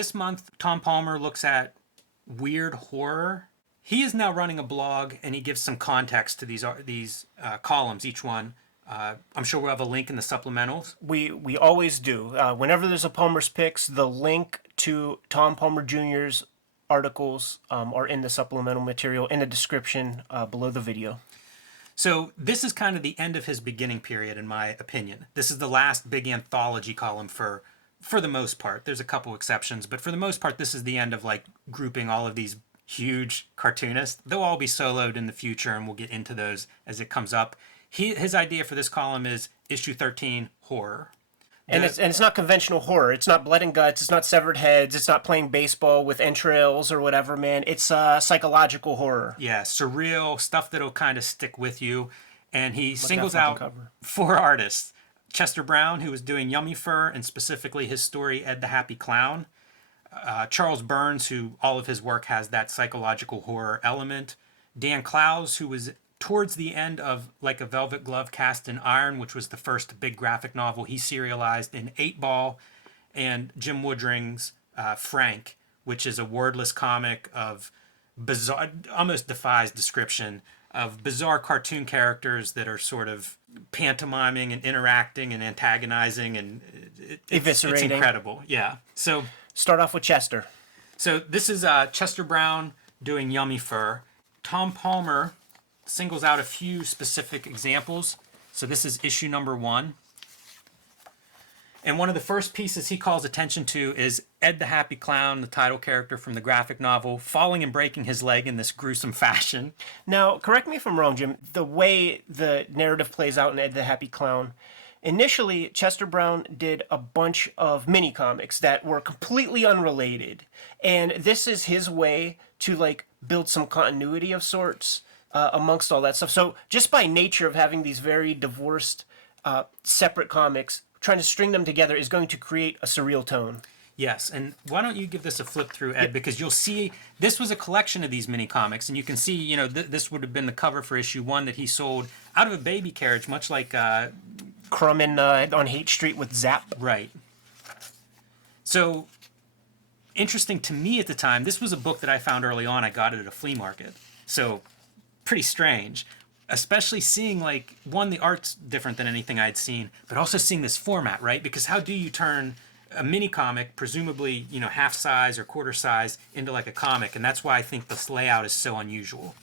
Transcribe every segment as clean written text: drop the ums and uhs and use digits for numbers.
this month, Tom Palmer looks at weird horror. He is now running a blog, and he gives some context to these columns, each one. I'm sure we'll have a link in the supplementals. We always do. Whenever there's a Palmer's Picks, the link to Tom Palmer Jr.'s articles are in the supplemental material in the description below the video. So this is kind of the end of his beginning period, in my opinion. This is the last big anthology column for the most part. There's a couple exceptions, but for the most part, this is the end of like grouping all of these huge cartoonists. They'll all be soloed in the future, and we'll get into those as it comes up. His idea for this column is issue 13, horror. And it's not conventional horror. It's not blood and guts. It's not severed heads. It's not playing baseball with entrails or whatever, man. It's psychological horror. Yeah, surreal, stuff that'll kind of stick with you. And he singles out 4 artists. Chester Brown, who was doing Yummy Fur, and specifically his story, Ed the Happy Clown. Charles Burns, who all of his work has that psychological horror element. Dan Clowes, who was towards the end of Like a Velvet Glove Cast in Iron, which was the first big graphic novel he serialized in 8-Ball, and Jim Woodring's Frank, which is a wordless comic of bizarre, almost defies description, of bizarre cartoon characters that are sort of pantomiming and interacting and antagonizing, and eviscerating. It's incredible. Yeah. So start off with Chester. So this is Chester Brown doing Yummy Fur. Tom Palmer singles out a few specific examples. So this is issue number 1. And one of the first pieces he calls attention to is Ed the Happy Clown, the title character from the graphic novel, falling and breaking his leg in this gruesome fashion. Now, correct me if I'm wrong, Jim. The way the narrative plays out in Ed the Happy Clown, initially, Chester Brown did a bunch of mini comics that were completely unrelated. And this is his way to like build some continuity of sorts amongst all that stuff. So just by nature of having these very divorced, separate comics, trying to string them together is going to create a surreal tone. Yes, and why don't you give this a flip through, Ed, because you'll see this was a collection of these mini comics, and you can see, you know, this would have been the cover for issue 1 that he sold out of a baby carriage, much like Crumb on Hate Street with Zap. Right. So, interesting to me at the time, this was a book that I found early on. I got it at a flea market. So, pretty strange. Especially seeing, like, one, the art's different than anything I'd seen, but also seeing this format, right? Because how do you turn a mini comic, presumably, you know, half size or quarter size, into like a comic? And that's why I think this layout is so unusual.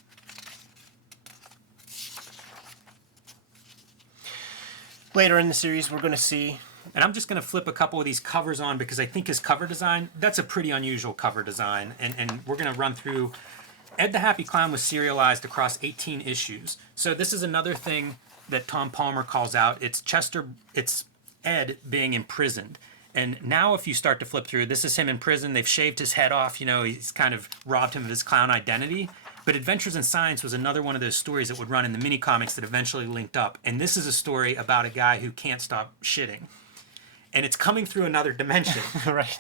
Later in the series, we're going to see. And I'm just going to flip a couple of these covers on because I think his cover design, that's a pretty unusual cover design. And we're going to run through. Ed the Happy Clown was serialized across 18 issues. So this is another thing that Tom Palmer calls out. It's Ed being imprisoned. And now if you start to flip through, this is him in prison. They've shaved his head off. You know, he's kind of robbed him of his clown identity. But Adventures in Science was another one of those stories that would run in the mini comics that eventually linked up. And this is a story about a guy who can't stop shitting. And it's coming through another dimension. Right.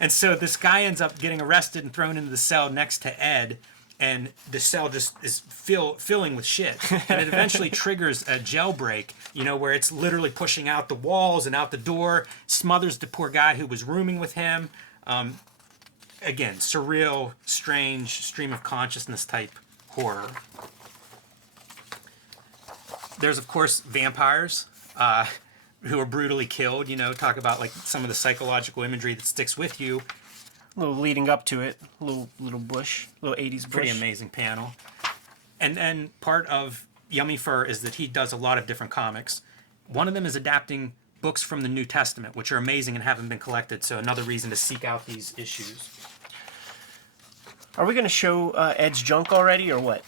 And so this guy ends up getting arrested and thrown into the cell next to Ed, and the cell just is filling with shit. And it eventually triggers a jailbreak, you know, where it's literally pushing out the walls and out the door, smothers the poor guy who was rooming with him. Again, surreal, strange, stream of consciousness type horror. There's, of course, vampires. Who are brutally killed, you know, talk about like some of the psychological imagery that sticks with you. A little leading up to it, little bush, little 80s bush. Pretty amazing panel. And then part of Yummy Fur is that he does a lot of different comics. One of them is adapting books from the New Testament, which are amazing and haven't been collected, so another reason to seek out these issues. Are we going to show Ed's junk already, or what?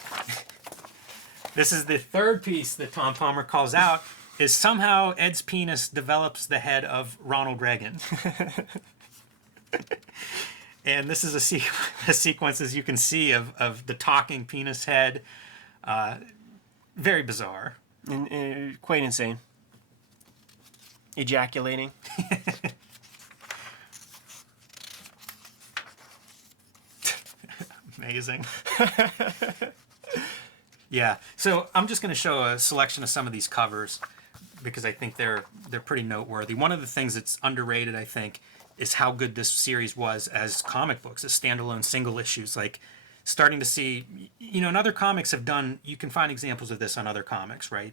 This is the third piece that Tom Palmer calls out. Is somehow Ed's penis develops the head of Ronald Reagan. And this is a sequence, as you can see, of the talking penis head. Very bizarre. Quite insane. Ejaculating. Amazing. Yeah, so I'm just going to show a selection of some of these covers because I think they're pretty noteworthy. One of the things that's underrated, I think, is how good this series was as comic books, as standalone single issues. Like, starting to see, and other comics have done, you can find examples of this on other comics, right?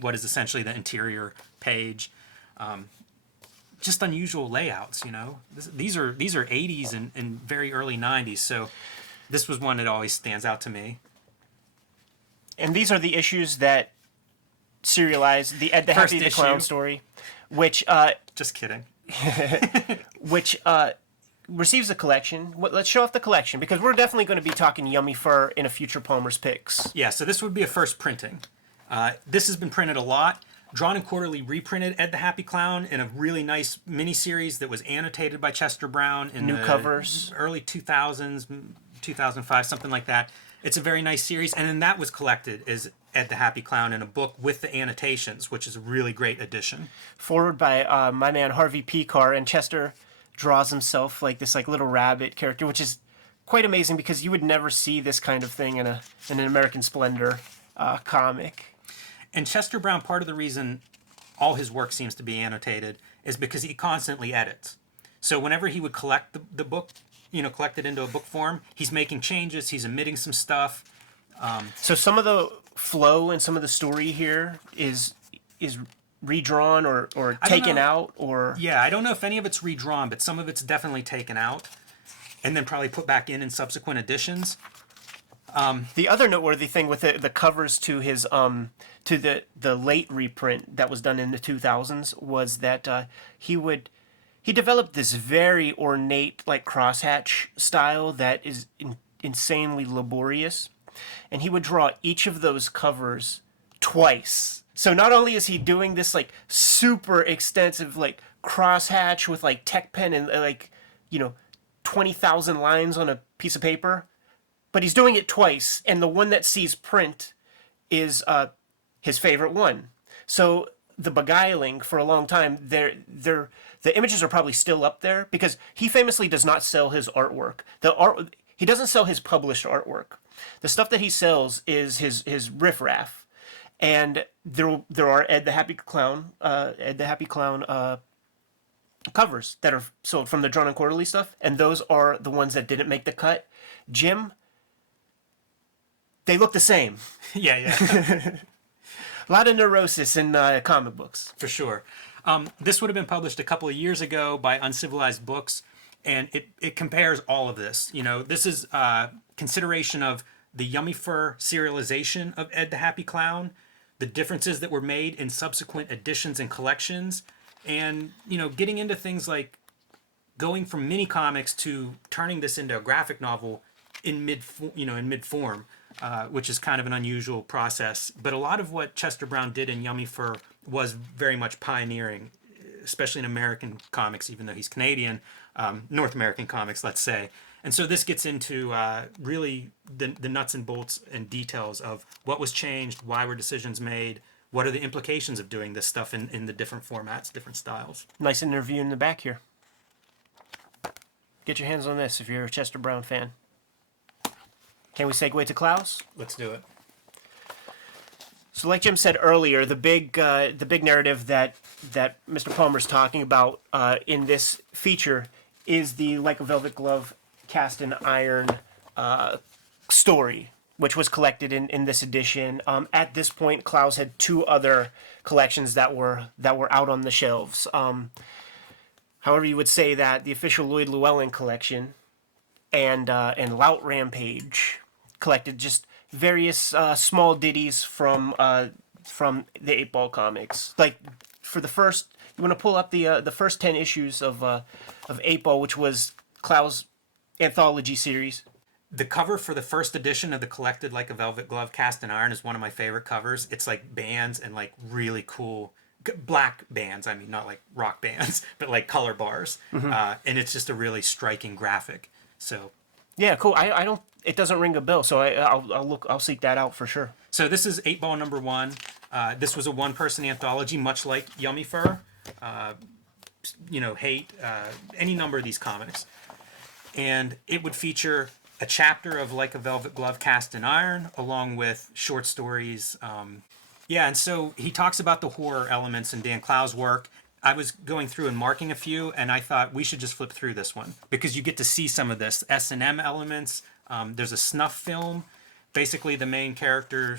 What is essentially the interior page. Just unusual layouts, These are 80s and very early 90s, so this was one that always stands out to me. And these are the issues that serialized the Ed the First Happy the issue. Clown story, which Just kidding. which receives a collection. Let's show off the collection, because we're definitely going to be talking Yummy Fur in a future Palmer's Picks. Yeah, so this would be a first printing. This has been printed a lot. Drawn and Quarterly reprinted Ed the Happy Clown in a really nice miniseries that was annotated by Chester Brown in New the covers. early 2000s, 2005, something like that. It's a very nice series, and then that was collected as Ed the Happy Clown in a book with the annotations, which is a really great addition. Forward by my man Harvey Picar, and Chester draws himself like this little rabbit character, which is quite amazing because you would never see this kind of thing in an American Splendor comic. And Chester Brown, part of the reason all his work seems to be annotated is because he constantly edits. So whenever he would collect the book, collect it into a book form, he's making changes, he's omitting some stuff. So some of the flow and some of the story here is redrawn or taken out, or... Yeah, I don't know if any of it's redrawn, but some of it's definitely taken out and then probably put back in subsequent editions. The other noteworthy thing with the covers to his to the late reprint that was done in the 2000s was that he developed this very ornate crosshatch style that is insanely laborious, and he would draw each of those covers twice. So not only is he doing this super extensive crosshatch with tech pen and 20,000 lines on a piece of paper, but he's doing it twice, and the one that sees print is his favorite one. So the Beguiling, for a long time, the images are probably still up there because he famously does not sell his artwork. He doesn't sell his published artwork. The stuff that he sells is his riffraff, and there are Ed the Happy Clown covers that are sold from the Drawn and Quarterly stuff, and those are the ones that didn't make the cut. Jim, they look the same. Yeah. A lot of neurosis in comic books. For sure. This would have been published a couple of years ago by Uncivilized Books, and it compares all of this. This is consideration of the Yummy Fur serialization of Ed the Happy Clown, the differences that were made in subsequent editions and collections, and, getting into things like going from mini comics to turning this into a graphic novel in mid form, which is kind of an unusual process. But a lot of what Chester Brown did in Yummy Fur was very much pioneering, especially in American comics, even though he's Canadian, North American comics, let's say. And so this gets into really the nuts and bolts and details of what was changed, why were decisions made, what are the implications of doing this stuff in the different formats, different styles. Nice interview in the back here. Get your hands on this if you're a Chester Brown fan. Can we segue to Clowes? Let's do it. So, like Jim said earlier, the big narrative that Mr. Palmer's talking about in this feature is the Like a Velvet Glove cast in iron story, which was collected in this edition. At this point, Clowes had two other collections that were out on the shelves. However you would say that, the official Lloyd Llewellyn collection and Lout Rampage collected just various small ditties from the 8-Ball comics. Like, for the first, you want to pull up the first 10 issues of 8-Ball, which was Clowes' anthology series. The cover for the first edition of the collected Like a Velvet Glove cast in iron is one of my favorite covers. It's like bands and really cool black bands. I mean, not like rock bands, but like color bars. Mm-hmm. And it's just a really striking graphic. So yeah, cool. I don't. It doesn't ring a bell, so I'll seek that out for sure. So this is 8-Ball number 1. This was a one-person anthology, much like Yummy Fur, Hate, any number of these comics, and it would feature a chapter of Like a Velvet Glove cast in iron, along with short stories. And so he talks about the horror elements in Dan Clowes' work. I was going through and marking a few, and I thought we should just flip through this one because you get to see some of this S&M elements. There's a snuff film. Basically, the main character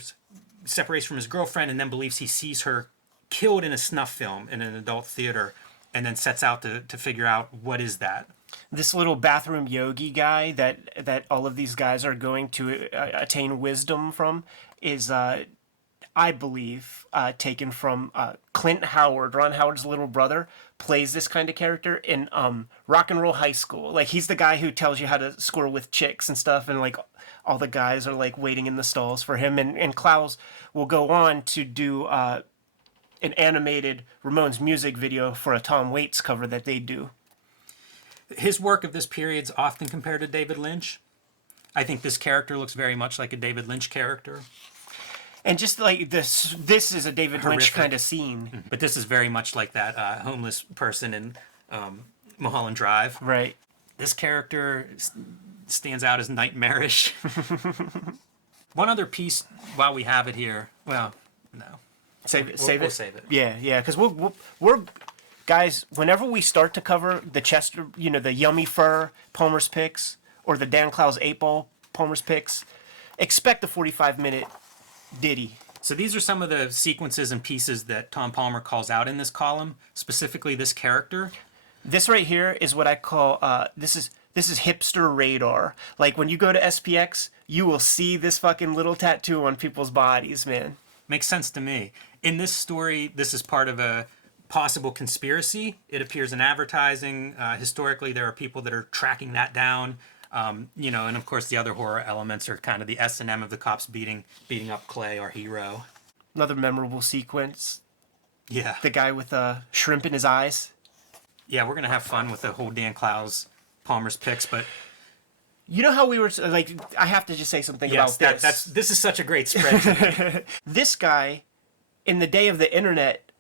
separates from his girlfriend and then believes he sees her killed in a snuff film in an adult theater, and then sets out to figure out what is that. This little bathroom yogi guy that all of these guys are going to attain wisdom from is, I believe, taken from Clint Howard. Ron Howard's little brother plays this kind of character in Rock and Roll High School. Like, he's the guy who tells you how to score with chicks and stuff, and like all the guys are like waiting in the stalls for him. And Clowes will go on to do an animated Ramones music video for a Tom Waits cover that they do. His work of this period is often compared to David Lynch. I think this character looks very much like a David Lynch character. And just like this is a David Lynch kind of scene. But this is very much like that homeless person in Mulholland Drive. Right. This character stands out as nightmarish. One other piece, while we have it here. Well, no. Save it. We'll save it. Yeah. Because we're guys. Whenever we start to cover the Chester, the Yummy Fur Palmer's Picks or the Dan Clowes 8-Ball Palmer's Picks, expect a 45-minute ditty. So these are some of the sequences and pieces that Tom Palmer calls out in this column, specifically this character. This right here is what I call this is hipster radar. Like, when you go to SPX, you will see this fucking little tattoo on people's bodies, man. Makes sense to me. In this story, this is part of a possible conspiracy. It appears in advertising. Historically, there are people that are tracking that down. And of course the other horror elements are kind of the S&M of the cops beating up Clay, our hero. Another memorable sequence. Yeah. The guy with a shrimp in his eyes. Yeah, we're going to have fun with the whole Dan Clowes Palmer's Picks, but... You know how we were, like, I have to just say something about this. This is such a great spread. This guy, in the day of the internet,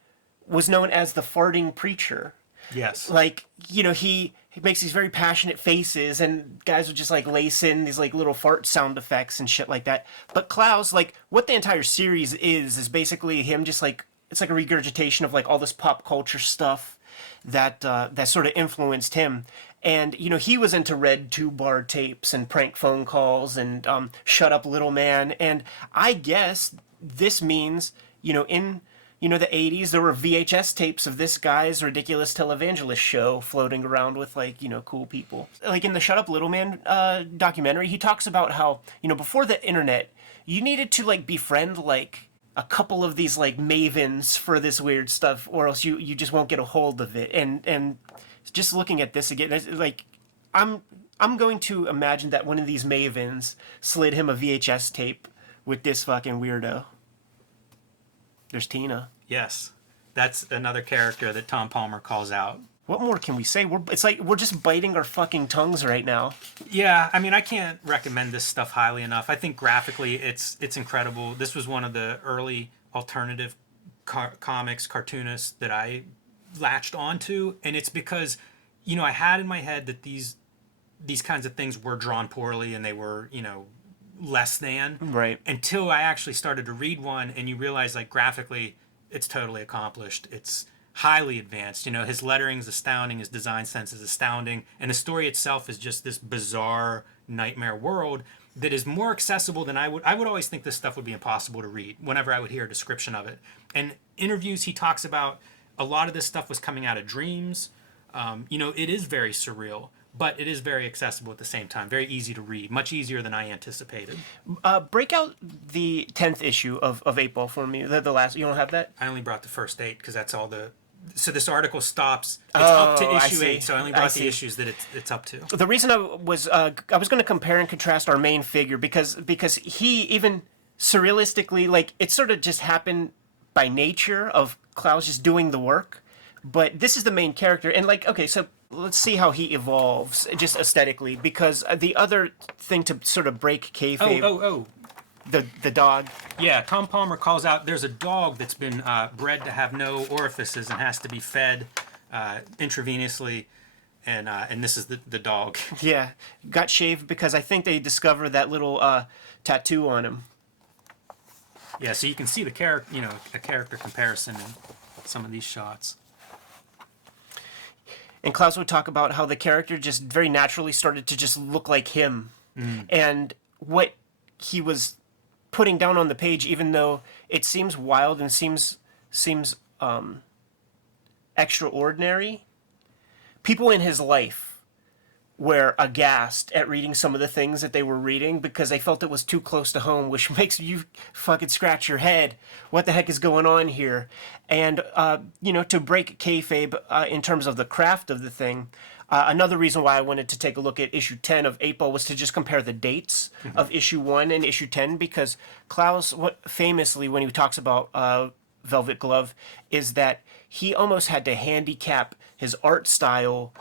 was known as the farting preacher. Yes. Like, he makes these very passionate faces, and guys would just like lace in these like little fart sound effects and shit like that. But Clowes, like, what the entire series is basically him just like, it's like a regurgitation of like all this pop culture stuff that sort of influenced him. And he was into red 2-bar tapes and prank phone calls and Shut Up Little Man. And I guess this means in the 80s, there were VHS tapes of this guy's ridiculous televangelist show floating around with, like, cool people. Like, in the Shut Up Little Man documentary, he talks about how, before the internet, you needed to, like, befriend, like, a couple of these, like, mavens for this weird stuff, or else you just won't get a hold of it. And just looking at this again, it's like, I'm going to imagine that one of these mavens slid him a VHS tape with this fucking weirdo. There's Tina. Yes. That's another character that Tom Palmer calls out. What more can we say? It's like we're just biting our fucking tongues right now. Yeah, I mean, I can't recommend this stuff highly enough. I think graphically it's incredible. This was one of the early alternative comics, cartoonists that I latched onto, and it's because, I had in my head that these kinds of things were drawn poorly and they were, less than. Right. Until I actually started to read one, and you realize, like, graphically, it's totally accomplished. It's highly advanced. His lettering is astounding. His design sense is astounding. And the story itself is just this bizarre nightmare world that is more accessible than I would always think this stuff would be impossible to read whenever I would hear a description of it. And interviews, he talks about a lot of this stuff was coming out of dreams. It is very surreal, but it is very accessible at the same time. Very easy to read. Much easier than I anticipated. Break out the 10th issue of 8-Ball for me. The last. You don't have that? I only brought the first 8 because that's all the... So this article stops. It's up to issue 8, so I only brought the issues that it's up to. The reason I was going to compare and contrast our main figure because he, even surrealistically, like, it sort of just happened by nature of Clowes just doing the work. But this is the main character, and, like, okay, so let's see how he evolves just aesthetically, because the other thing to sort of break kayfabe... The dog. Yeah, Tom Palmer calls out there's a dog that's been bred to have no orifices and has to be fed intravenously, and this is the dog. Yeah, got shaved because I think they discovered that little tattoo on him. Yeah, so you can see the character, a character comparison in some of these shots. And Clowes would talk about how the character just very naturally started to just look like him. And what he was putting down on the page, even though it seems wild and seems extraordinary, people in his life were aghast at reading some of the things that they were reading because they felt it was too close to home, which makes you fucking scratch your head. What the heck is going on here? And, to break kayfabe in terms of the craft of the thing, another reason why I wanted to take a look at issue 10 of 8 Ball was to just compare the dates of issue 1 and issue 10, because Clowes, famously, when he talks about Velvet Glove, is that he almost had to handicap his art style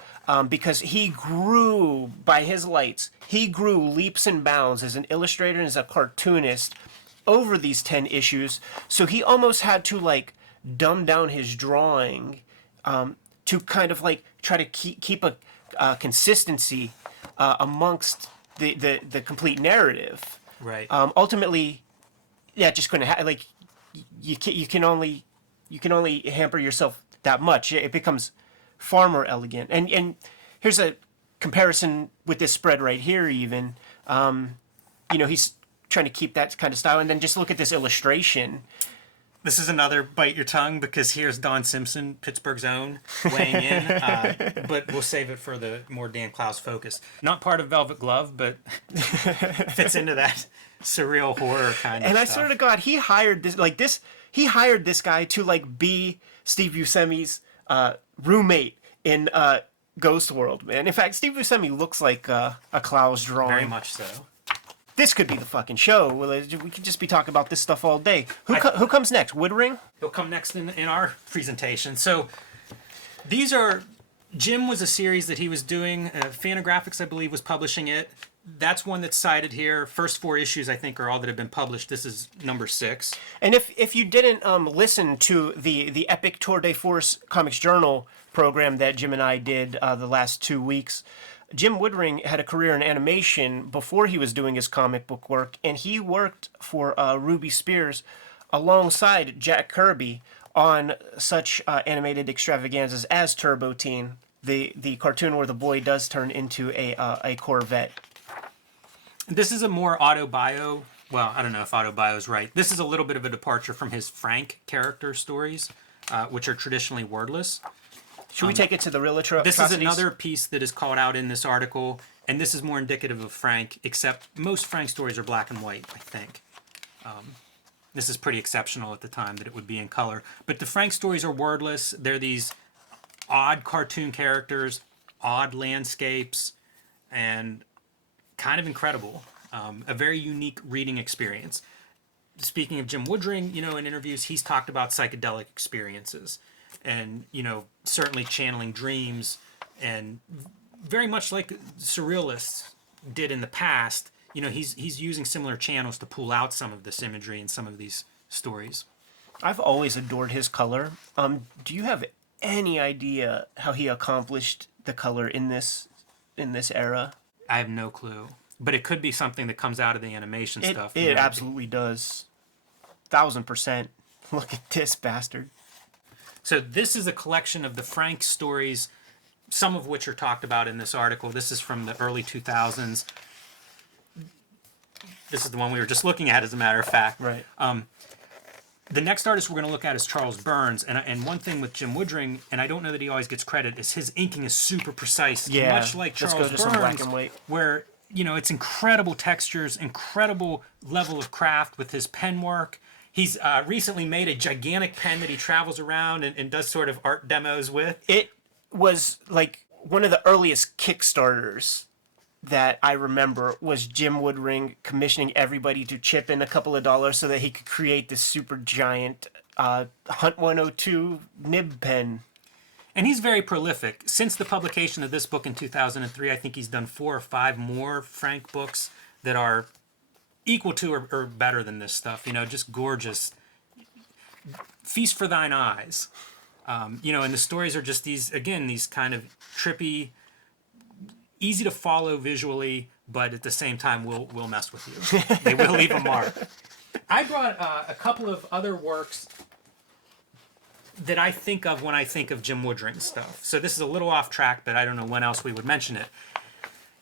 because he grew, by his lights, he grew leaps and bounds as an illustrator and as a cartoonist over these 10 issues. So he almost had to, like, dumb down his drawing to kind of, like, try to keep a consistency amongst the complete narrative. Right. Ultimately, yeah, just couldn't like you can only hamper yourself that much. It becomes far more elegant. And here's a comparison with this spread right here. Even he's trying to keep that kind of style, and then just look at this illustration. This is another bite your tongue, because here's Don Simpson, Pittsburgh's own, weighing in. But we'll save it for the more Dan Clowes focus. Not part of Velvet Glove, but fits into that surreal horror kind of and stuff. I swear to God, he hired this guy to, like, be Steve Buscemi's roommate in Ghost World, man. In fact, Steve Buscemi looks like a Clowes drawing. Very much so. This could be the fucking show. We could just be talking about this stuff all day. Who comes next? Woodring? He'll come next in our presentation. So these are... Jim was a series that he was doing. Fantagraphics, I believe, was publishing it. That's one that's cited here. First 4 issues, I think, are all that have been published. This is number 6. And if you didn't listen to the Epic Tour de Force Comics Journal program that Jim and I did the last 2 weeks, Jim Woodring had a career in animation before he was doing his comic book work, and he worked for Ruby Spears alongside Jack Kirby on such animated extravaganzas as Turbo Teen, the cartoon where the boy does turn into a Corvette. This is a more autobio. Well, I don't know if autobio is right. This is a little bit of a departure from his Frank character stories, which are traditionally wordless. Should we take it to the real This is another piece that is called out in this article, and this is more indicative of Frank, except most Frank stories are black and white, I think. This is pretty exceptional at the time that it would be in color. But the Frank stories are wordless. They're these odd cartoon characters, odd landscapes, and kind of incredible. A very unique reading experience. Speaking of Jim Woodring, in interviews, he's talked about psychedelic experiences and, certainly channeling dreams, and very much like surrealists did in the past, he's using similar channels to pull out some of this imagery in some of these stories. I've always adored his color. Do you have any idea how he accomplished the color in this era? I have no clue. But it could be something that comes out of the animation stuff. It absolutely does. 1000%. Look at this bastard. So this is a collection of the Frank stories, some of which are talked about in this article. This is from the early 2000s. This is the one we were just looking at, as a matter of fact. Right. The next artist we're going to look at is Charles Burns. And one thing with Jim Woodring, and I don't know that he always gets credit, is his inking is super precise. Yeah. Much like Charles Let's go to Burns, some black and white. where, it's incredible textures, incredible level of craft with his pen work. He's recently made a gigantic pen that he travels around and does sort of art demos with. It was like one of the earliest Kickstarters that I remember was Jim Woodring commissioning everybody to chip in a couple of dollars so that he could create this super giant Hunt 102 nib pen. And he's very prolific. Since the publication of this book in 2003, I think he's done 4 or 5 more Frank books that are equal to or better than this stuff. Just gorgeous. Feast for thine eyes. And the stories are just these kind of trippy, easy to follow visually, but at the same time will mess with you. They will leave a mark. I brought a couple of other works that I think of when I think of Jim Woodring's stuff. So this is a little off track, but I don't know when else we would mention it.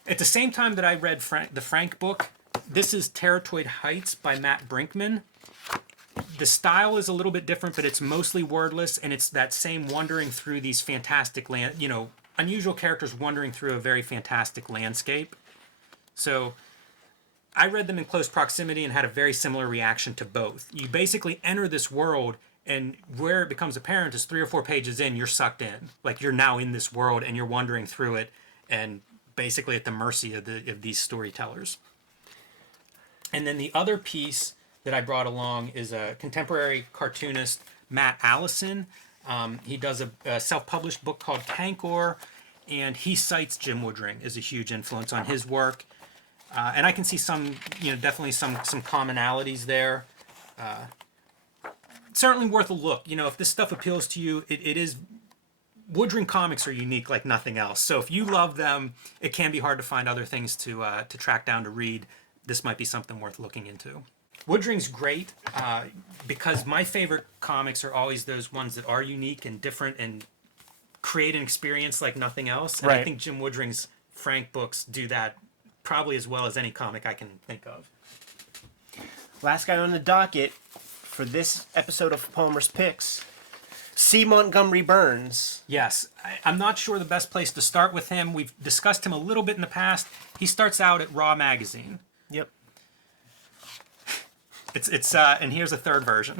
At the same time that I read the Frank book, this is Territoid Heights by Matt Brinkman. The style is a little bit different, but it's mostly wordless, and it's that same wandering through these fantastic unusual characters wandering through a very fantastic landscape. So I read them in close proximity and had a very similar reaction to both. You basically enter this world, and where it becomes apparent is 3 or 4 pages in, you're sucked in. Like, you're now in this world, and you're wandering through it, and basically at the mercy of these storytellers. And then the other piece that I brought along is a contemporary cartoonist, Matt Allison. He does a self-published book called Cankor, and he cites Jim Woodring as a huge influence on his work. And I can see definitely some commonalities there. Certainly worth a look. If this stuff appeals to you, it is. Woodring comics are unique like nothing else. So if you love them, it can be hard to find other things to track down to read. This might be something worth looking into. Woodring's great because my favorite comics are always those ones that are unique and different and create an experience like nothing else. And right. I think Jim Woodring's Frank books do that probably as well as any comic I can think of. Last guy on the docket for this episode of Palmer's Picks, C. Montgomery Burns. Yes, I'm not sure the best place to start with him. We've discussed him a little bit in the past. He starts out at Raw Magazine. Yep. It's and here's a third version.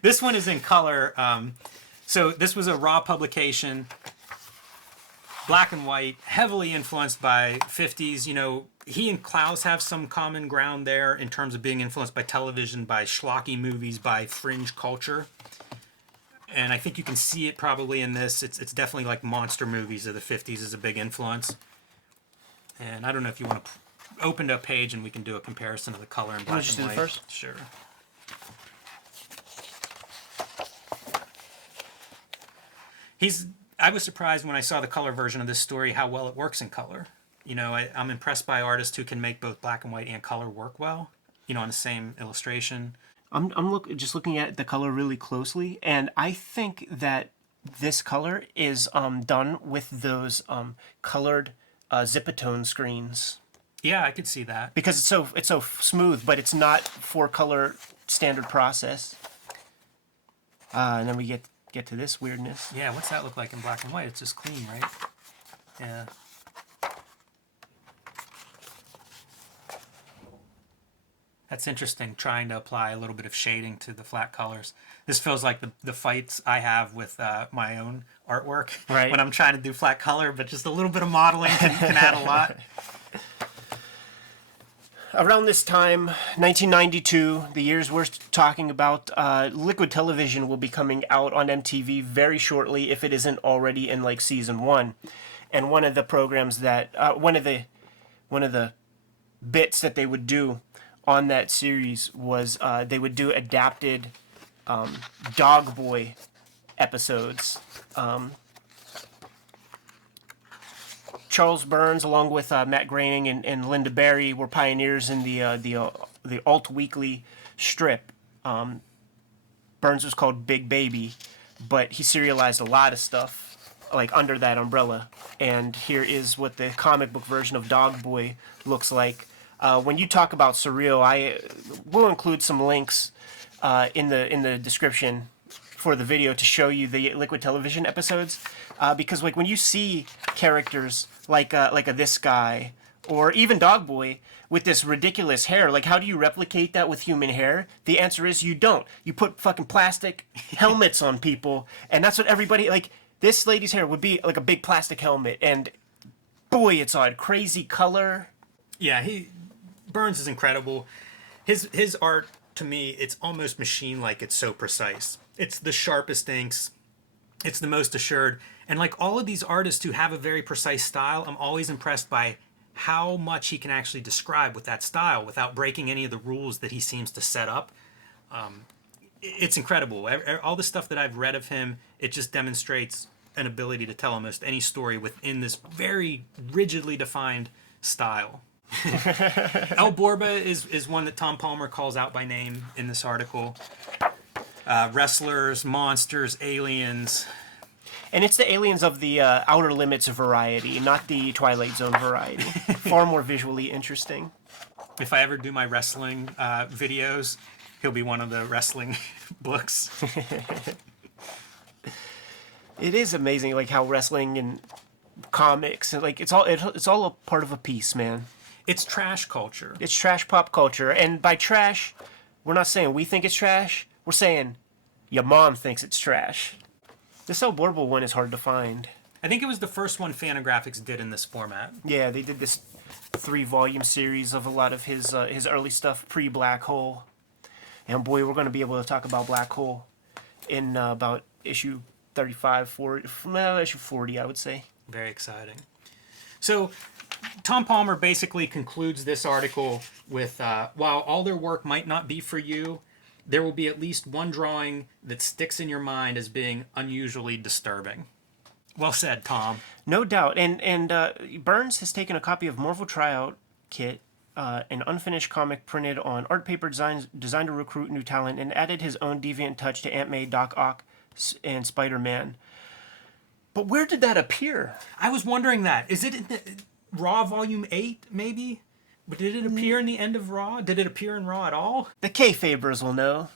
This one is in color. So this was a Raw publication, black and white, heavily influenced by 50s. He and Clowes have some common ground there in terms of being influenced by television, by schlocky movies, by fringe culture. And I think you can see it probably in this. It's definitely like monster movies of the 50s is a big influence. And I don't know if you want to open a page and we can do a comparison of the color in black and white. First? Sure. I was surprised when I saw the color version of this story how well it works in color. I'm impressed by artists who can make both black and white and color work well, on the same illustration. I'm just looking at the color really closely, and I think that this color is done with those colored Zipatone screens. Yeah, I could see that. Because it's so smooth, but it's not 4-color standard process. And then we get to this weirdness. Yeah, what's that look like in black and white? It's just clean, right? Yeah. That's interesting, trying to apply a little bit of shading to the flat colors. This feels like the fights I have with my own artwork right. when I'm trying to do flat color, but just a little bit of modeling can add a lot. Around this time, 1992, the years we're talking about, Liquid Television will be coming out on MTV very shortly, if it isn't already in like season 1. And one of the programs that one of the bits that they would do on that series was they would do adapted Dog Boy episodes. Charles Burns, along with Matt Groening and Linda Barry, were pioneers in the alt weekly strip. Burns was called Big Baby, but he serialized a lot of stuff like under that umbrella. And here is what the comic book version of Dog Boy looks like. When you talk about Surreal, I will include some links in the description for the video to show you the Liquid Television episodes, because like when you see characters like this guy or even Dog Boy with this ridiculous hair, like how do you replicate that with human hair? The answer is you don't. You put fucking plastic helmets on people, and that's what everybody like. This lady's hair would be like a big plastic helmet, and boy, it's odd, crazy color. Yeah, Burns is incredible. His art, to me, it's almost machine-like. It's so precise. It's the sharpest inks. It's the most assured. And like all of these artists who have a very precise style, I'm always impressed by how much he can actually describe with that style without breaking any of the rules that he seems to set up. It's incredible. All the stuff that I've read of him, it just demonstrates an ability to tell almost any story within this very rigidly defined style. El Borba is one that Tom Palmer calls out by name in this article. wrestlers, monsters, aliens. And it's the aliens of the Outer Limits variety, not the Twilight Zone variety. Far more visually interesting. If I ever do my wrestling videos, he'll be one of the wrestling books. It is amazing, like how wrestling and comics, like it's all a part of a piece, man. It's trash culture. It's trash pop culture, and by trash, we're not saying we think it's trash. We're saying your mom thinks it's trash. This El Borbo one is hard to find. I think it was the first one Fantagraphics did in this format. Yeah, they did this 3-volume series of a lot of his early stuff pre-Black Hole. And boy, we're going to be able to talk about Black Hole in about issue 35, 40, issue 40, I would say. Very exciting. So Tom Palmer basically concludes this article with, while all their work might not be for you, there will be at least one drawing that sticks in your mind as being unusually disturbing. Well said, Tom. No doubt. And Burns has taken a copy of Marvel Tryout Kit, an unfinished comic printed on art paper designed to recruit new talent, and added his own deviant touch to Aunt May, Doc Ock, and Spider-Man. But where did that appear? I was wondering that. Is it in the Raw Volume 8, maybe? But did it appear in the end of Raw? Did it appear in Raw at all? The kayfabers will know.